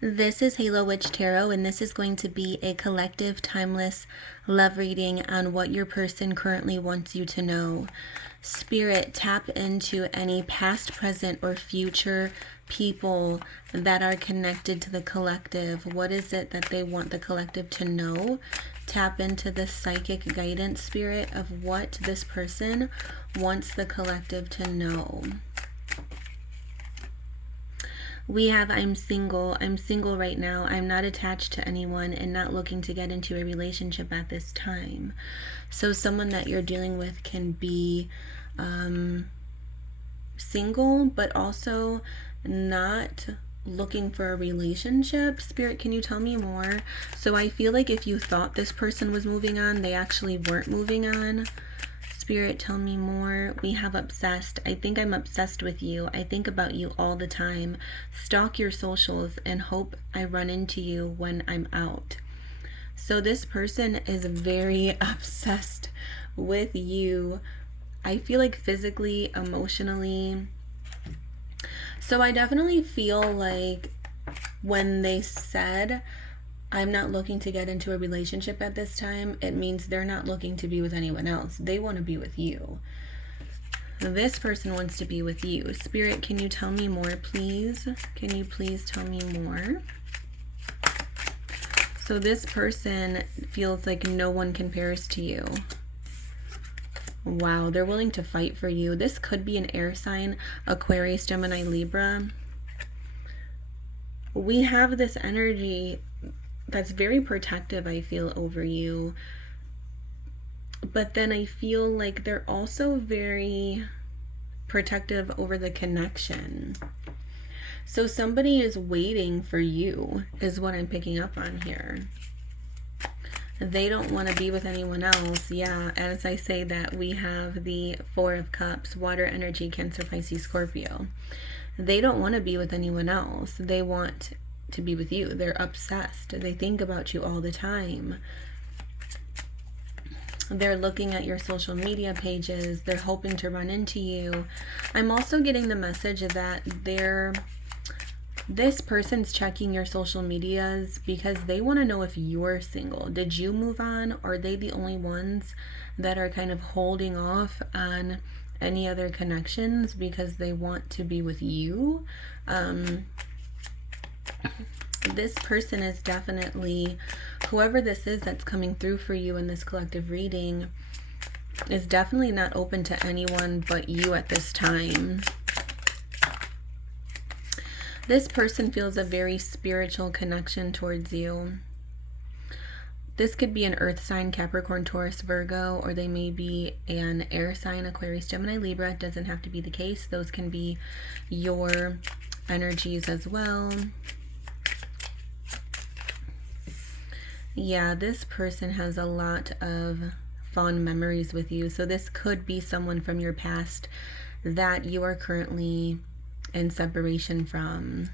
This is Halo Witch Tarot, and this is going to be a collective, timeless love reading on what your person currently wants you to know. Spirit, tap into any past, present, or future people that are connected to the collective. What is it that they want the collective to know? Tap into the psychic guidance, Spirit, of what this person wants the collective to know. We have I'm single right now. I'm not attached to anyone and not looking to get into a relationship at this time. So someone that you're dealing with can be single, but also not looking for a relationship. Spirit, can you tell me more? So I feel like if you thought this person was moving on, they actually weren't moving on. Spirit, tell me more. We have obsessed. I think I'm obsessed with you. I think about you all the time. Stalk your socials and hope I run into you when I'm out. So this person is very obsessed with you. I feel like physically, emotionally. So I definitely feel like when they said, I'm not looking to get into a relationship at this time, it means they're not looking to be with anyone else. They want to be with you. This person wants to be with you. Spirit, can you tell me more, please? Can you please tell me more? So this person feels like no one compares to you. Wow, they're willing to fight for you. This could be an air sign, Aquarius, Gemini, Libra. We have this energy that's very protective, I feel, over you. But then I feel like they're also very protective over the connection. So somebody is waiting for you, is what I'm picking up on here. They don't want to be with anyone else. Yeah, as I say that, we have the Four of Cups, water energy, Cancer, Pisces, Scorpio. They don't want to be with anyone else. They want to be with you. They're obsessed. They think about you all the time. They're looking at your social media pages. They're hoping to run into you. I'm also getting the message that this person's checking your social medias because they want to know if you're single. Did you move on? Or are they the only ones that are kind of holding off on any other connections because they want to be with you? This person is definitely, whoever this is that's coming through for you in this collective reading, is definitely not open to anyone but you at this time. This person feels a very spiritual connection towards you. This could be an earth sign, Capricorn, Taurus, Virgo, or they may be an air sign, Aquarius, Gemini, Libra. It doesn't have to be the case. Those can be your energies as well. Yeah, this person has a lot of fond memories with you. So this could be someone from your past that you are currently in separation from.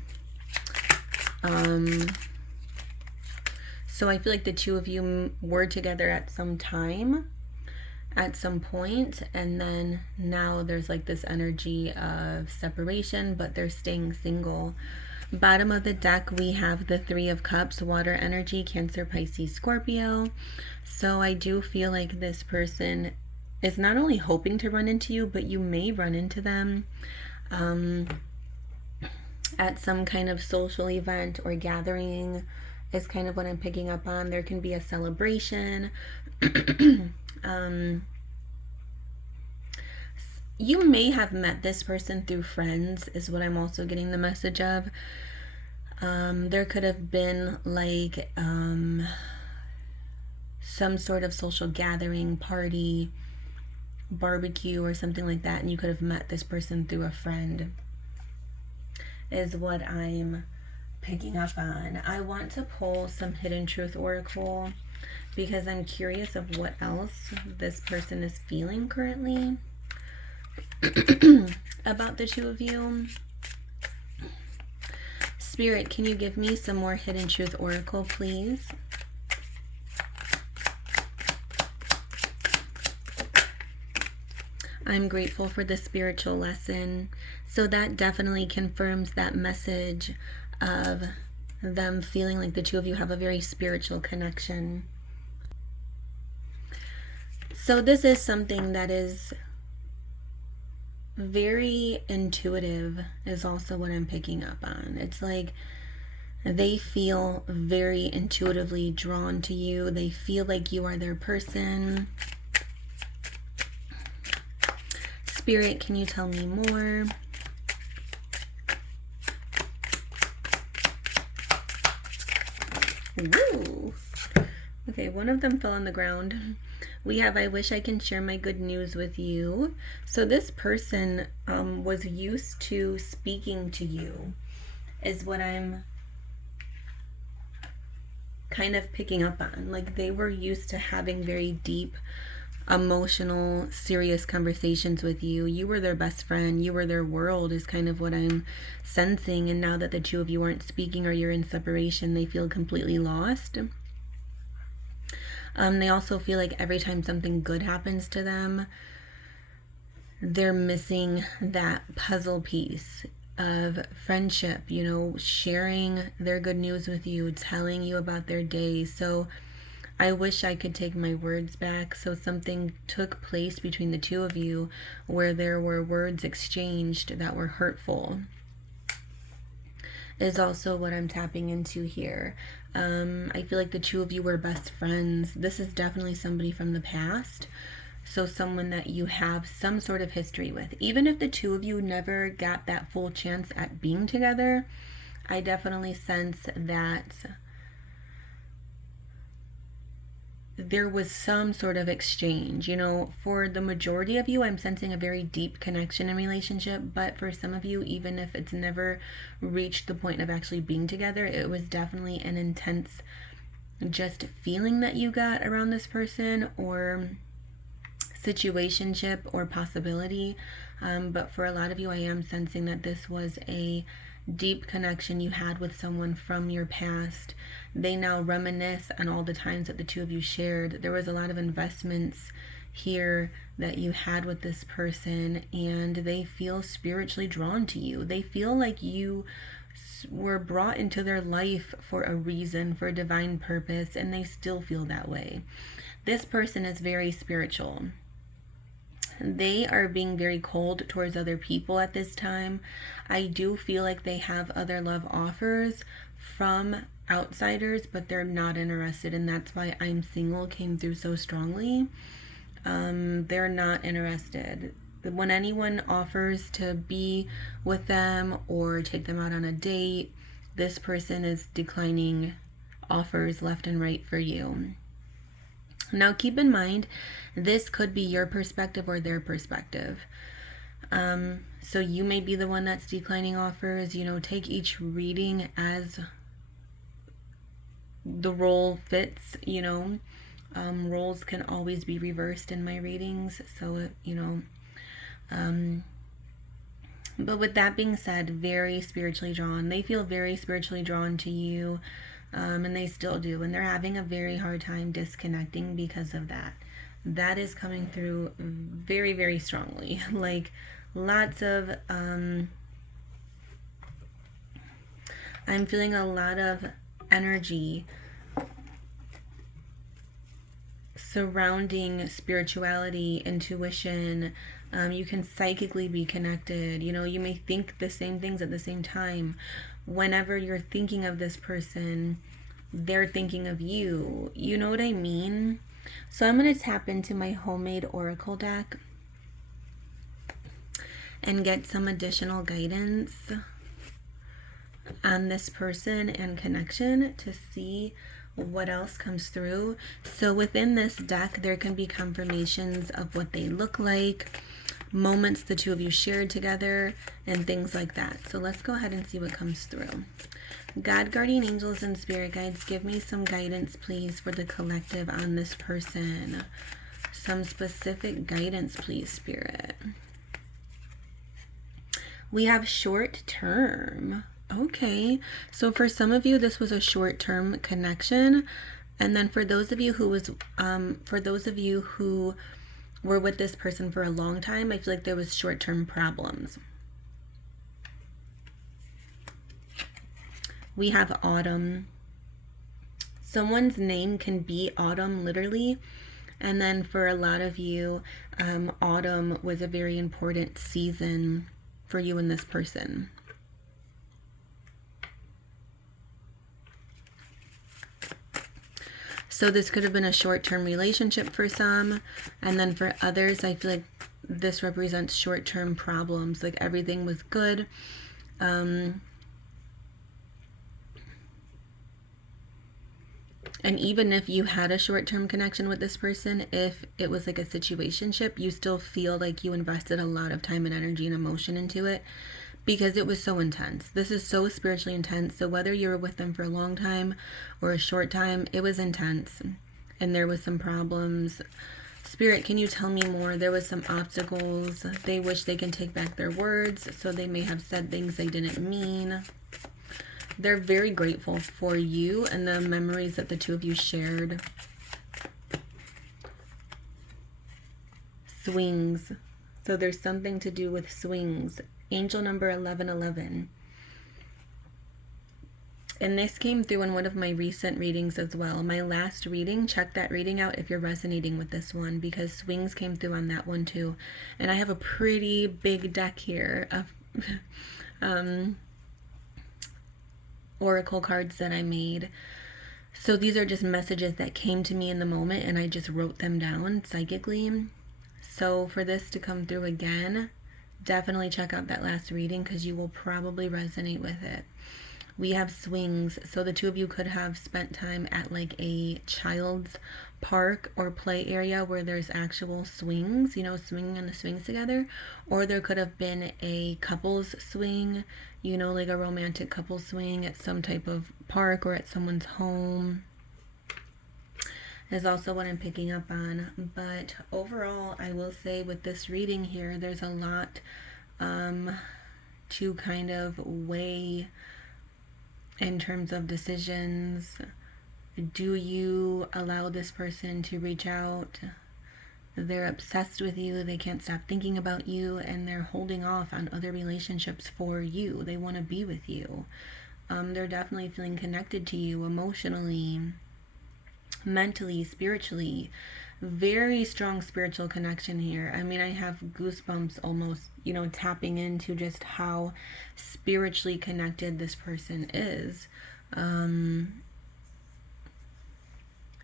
So I feel like the two of you were together at some time, at some point, and then now there's like this energy of separation, but they're staying single. Bottom of the deck, we have the Three of Cups, water energy, Cancer, Pisces, Scorpio. So I do feel like this person is not only hoping to run into you, but you may run into them at some kind of social event or gathering is kind of what I'm picking up on. There can be a celebration. You may have met this person through friends is what I'm also getting the message of. There could have been like some sort of social gathering, party, barbecue, or something like that, and you could have met this person through a friend is what I'm picking up on. I want to pull some Hidden Truth Oracle because I'm curious of what else this person is feeling currently about the two of you. Spirit, can you give me some more Hidden Truth Oracle, please? I'm grateful for the spiritual lesson. So that definitely confirms that message of them feeling like the two of you have a very spiritual connection. So this is something that is very intuitive, is also what I'm picking up on. It's like they feel very intuitively drawn to you. They feel like you are their person. Spirit, can you tell me more? Ooh. Okay, one of them fell on the ground. We have, I wish I can share my good news with you. So this person was used to speaking to you, is what I'm kind of picking up on. Like they were used to having very deep, emotional, serious conversations with you. You were their best friend. You were their world, is kind of what I'm sensing. And now that the two of you aren't speaking or you're in separation, they feel completely lost. They also feel like every time something good happens to them, they're missing that puzzle piece of friendship, you know, sharing their good news with you, telling you about their day. So I wish I could take my words back. So something took place between the two of you where there were words exchanged that were hurtful, is also what I'm tapping into here. I feel like the two of you were best friends. This is definitely somebody from the past. So someone that you have some sort of history with. Even if the two of you never got that full chance at being together, I definitely sense that there was some sort of exchange. You know, for the majority of you, I'm sensing a very deep connection and relationship, but for some of you, even if it's never reached the point of actually being together, it was definitely an intense just feeling that you got around this person, or situationship, or possibility. But for a lot of you, I am sensing that this was a deep connection you had with someone from your past. They now reminisce on all the times that the two of you shared. There was a lot of investments here that you had with this person, and they feel spiritually drawn to you. They feel like you were brought into their life for a reason, for a divine purpose, and they still feel that way. This person is very spiritual. They are being very cold towards other people at this time. I do feel like they have other love offers from outsiders, but they're not interested, and that's why I'm single came through so strongly. They're not interested. When anyone offers to be with them or take them out on a date, this person is declining offers left and right for you. Now keep in mind, this could be your perspective or their perspective. So you may be the one that's declining offers. You know, take each reading as the role fits, you know. Roles can always be reversed in my readings. So, you know, but with that being said, very spiritually drawn. They feel very spiritually drawn to you. And they still do, and they're having a very hard time disconnecting because of that. That is coming through very, very strongly. Like lots of I'm feeling a lot of energy surrounding spirituality, intuition. You can psychically be connected. You know, you may think the same things at the same time. Whenever you're thinking of this person, they're thinking of you. You know what I mean? So I'm going to tap into my homemade oracle deck and get some additional guidance on this person and connection to see what else comes through. So within this deck, there can be confirmations of what they look like, moments the two of you shared together, and things like that. So let's go ahead and see what comes through. God, guardian angels, and spirit guides, give me some guidance, please, for the collective on this person. Some specific guidance, please, spirit. We have short term. Okay, so for some of you, this was a short-term connection, and then for those of you who were with this person for a long time, I feel like there was short-term problems. We have autumn. Someone's name can be autumn, literally. And then for a lot of you, autumn was a very important season for you and this person. So this could have been a short-term relationship for some, and then for others, I feel like this represents short-term problems. Like everything was good. And even if you had a short-term connection with this person, if it was like a situationship, you still feel like you invested a lot of time and energy and emotion into it because it was so intense. This is so spiritually intense. So whether you were with them for a long time or a short time, it was intense and there was some problems. Spirit, can you tell me more? There was some obstacles. They wish they can take back their words, so they may have said things they didn't mean. They're very grateful for you and the memories that the two of you shared. Swings. So there's something to do with swings. Angel number 1111. And this came through in one of my recent readings as well. My last reading, check that reading out if you're resonating with this one, because swings came through on that one too. And I have a pretty big deck here of oracle cards that I made. So these are just messages that came to me in the moment and I just wrote them down psychically. So for this to come through again, definitely check out that last reading because you will probably resonate with it. We have swings. So the two of you could have spent time at like a child's park or play area where there's actual swings, you know, swinging on the swings together. Or there could have been a couple's swing, you know, like a romantic couple swing at some type of park or at someone's home. Is also what I'm picking up on. But overall, I will say with this reading here, there's a lot to kind of weigh in terms of decisions. Do you allow this person to reach out? They're obsessed with you. They can't stop thinking about you, and they're holding off on other relationships for you. They want to be with you. They're definitely feeling connected to you emotionally, mentally, spiritually. Very strong spiritual connection here. I mean, I have goosebumps almost, you know, tapping into just how spiritually connected this person is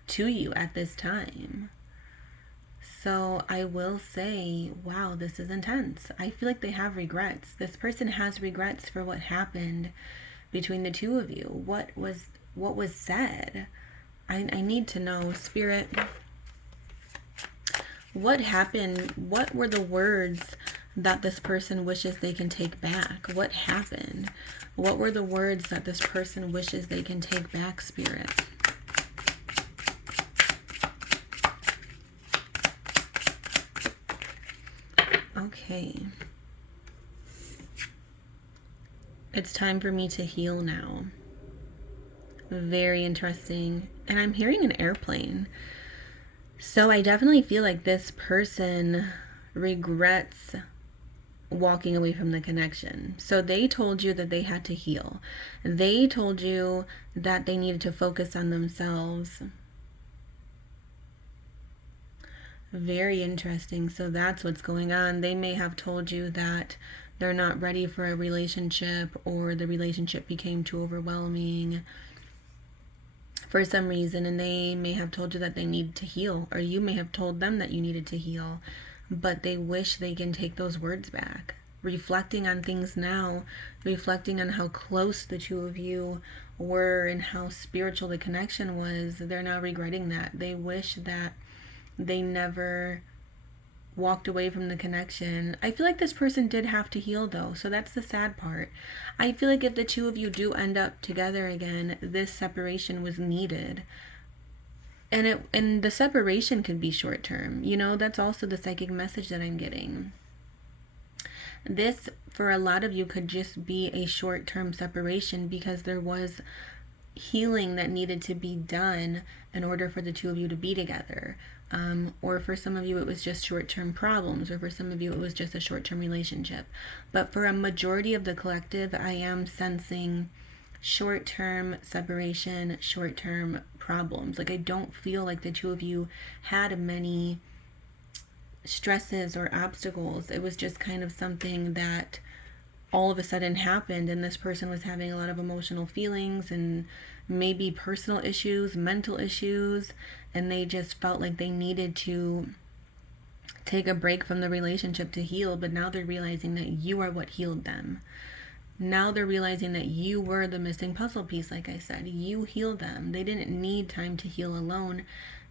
to you at this time. So I will say, wow, this is intense. I feel like they have regrets. This person has regrets for what happened between the two of you. What was said? I need to know, Spirit. What happened? What were the words that this person wishes they can take back? What happened? What were the words that this person wishes they can take back, Spirit? Okay. It's time for me to heal now. Very interesting. And I'm hearing an airplane. So I definitely feel like this person regrets walking away from the connection. So they told you that they had to heal. They told you that they needed to focus on themselves. Very interesting. So that's what's going on. They may have told you that they're not ready for a relationship, or the relationship became too overwhelming for some reason, and they may have told you that they need to heal, or you may have told them that you needed to heal, but they wish they can take those words back. Reflecting on things now, reflecting on how close the two of you were and how spiritual the connection was, they're now regretting that. They wish that they never walked away from the connection. I feel like this person did have to heal though, so that's the sad part. I feel like if the two of you do end up together again, this separation was needed. And the separation could be short term. You know, that's also the psychic message that I'm getting. This, for a lot of you, could just be a short term separation because there was healing that needed to be done in order for the two of you to be together. Or for some of you it was just short-term problems, or for some of you it was just a short-term relationship. But for a majority of the collective, I am sensing short-term separation, short-term problems. Like, I don't feel like the two of you had many stresses or obstacles. It was just kind of something that all of a sudden happened, and this person was having a lot of emotional feelings and maybe personal issues, mental issues, and they just felt like they needed to take a break from the relationship to heal. But now they're realizing that you are what healed them. Now they're realizing that you were the missing puzzle piece. Like I said, you healed them. They didn't need time to heal alone.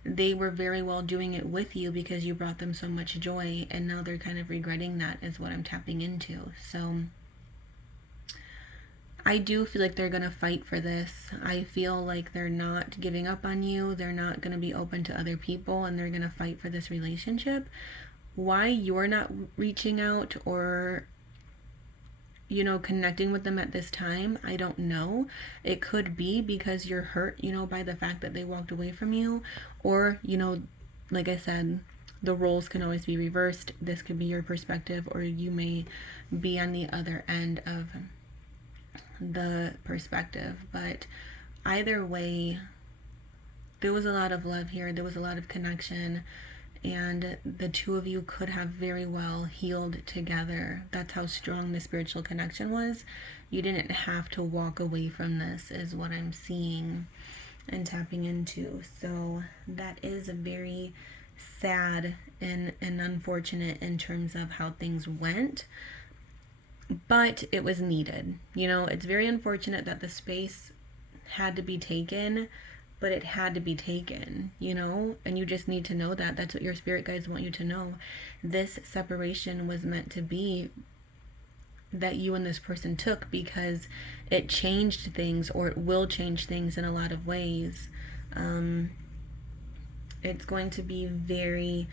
They were very well doing it with you because you brought them so much joy, and now they're kind of regretting that, is what I'm tapping into. So I do feel like they're going to fight for this. I feel like they're not giving up on you. They're not going to be open to other people, and they're going to fight for this relationship. Why you're not reaching out or, you know, connecting with them at this time, I don't know. It could be because you're hurt, you know, by the fact that they walked away from you. Or, you know, like I said, the roles can always be reversed. This could be your perspective, or you may be on the other end of the perspective. But either way, there was a lot of love here. There was a lot of connection, and the two of you could have very well healed together. That's how strong the spiritual connection was. You didn't have to walk away from this, is what I'm seeing and tapping into. So that is very sad and unfortunate in terms of how things went, but it was needed. You know, it's very unfortunate that the space had to be taken, but it had to be taken, you know, and you just need to know that. That's what your spirit guides want you to know. This separation was meant to be that you and this person took, because it changed things, or it will change things in a lot of ways. It's going to be very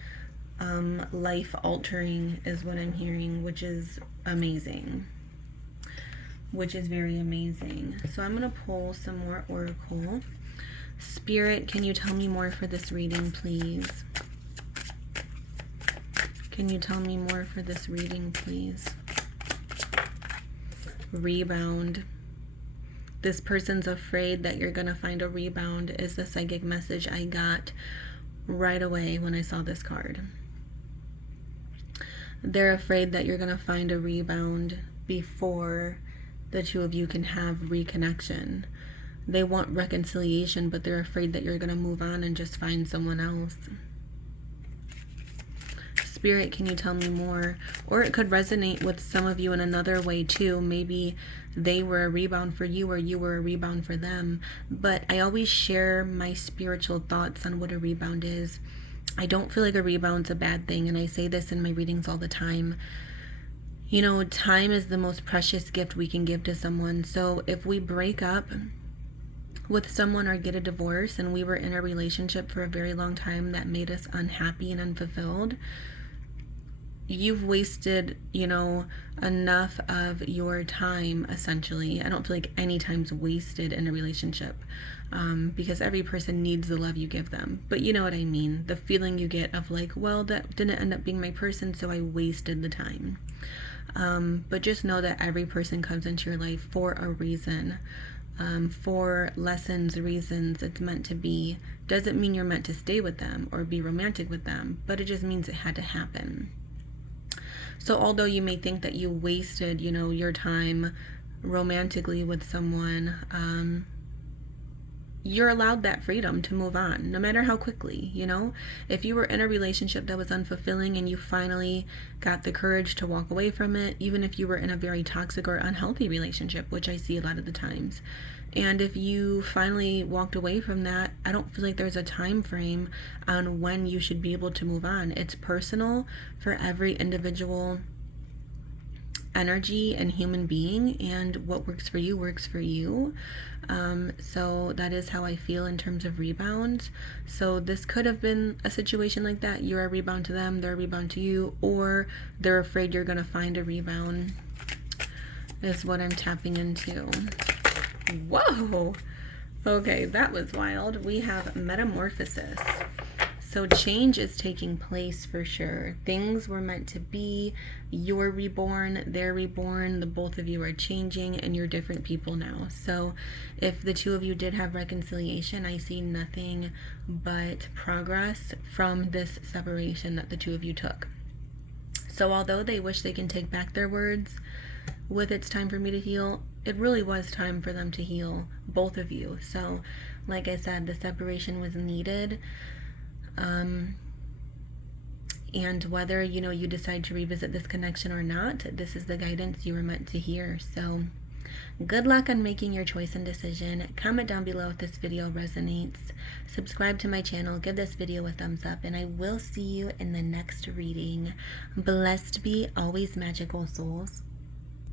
life altering, is what I'm hearing, which is amazing. Which is very amazing. So I'm going to pull some more oracle. Spirit, can you tell me more for this reading, please? Can you tell me more for this reading, please? Rebound. This person's afraid that you're going to find a rebound, is the psychic message I got right away when I saw this card. They're afraid that you're going to find a rebound before the two of you can have reconnection. They want reconciliation, but they're afraid that you're going to move on and just find someone else. Spirit, can you tell me more? Or it could resonate with some of you in another way too. Maybe they were a rebound for you, or you were a rebound for them. But I always share my spiritual thoughts on what a rebound is. I don't feel like a rebound's a bad thing, and I say this in my readings all the time. You know, time is the most precious gift we can give to someone. So if we break up with someone or get a divorce, and we were in a relationship for a very long time that made us unhappy and unfulfilled, you've wasted, you know, enough of your time, essentially. I don't feel like any time's wasted in a relationship, because every person needs the love you give them. But you know what I mean? The feeling you get of like, well, that didn't end up being my person, so I wasted the time. But just know that every person comes into your life for a reason. For lessons, reasons. It's meant to be. Doesn't mean you're meant to stay with them or be romantic with them, but it just means it had to happen. So although you may think that you wasted, you know, your time romantically with someone, you're allowed that freedom to move on, no matter how quickly, you know. If you were in a relationship that was unfulfilling and you finally got the courage to walk away from it, even if you were in a very toxic or unhealthy relationship, which I see a lot of the times, and if you finally walked away from that, I don't feel like there's a time frame on when you should be able to move on. It's personal for every individual energy and human being, and what works for you works for you. So that is how I feel in terms of rebounds. So this could have been a situation like that. You're a rebound to them, they're a rebound to you, or they're afraid you're going to find a rebound, is what I'm tapping into. Whoa! Okay, that was wild. We have metamorphosis. So change is taking place for sure. Things were meant to be. You're reborn, they're reborn, the both of you are changing, and you're different people now. So if the two of you did have reconciliation, I see nothing but progress from this separation that the two of you took. So although they wish they can take back their words with "it's time for me to heal," it really was time for them to heal, both of you. So like I said, the separation was needed. And whether you decide to revisit this connection or not, this is the guidance you were meant to hear. So good luck on making your choice and decision. Comment down below if this video resonates. Subscribe to my channel, give this video a thumbs up, and I will see you in the next reading. Blessed be, always magical souls.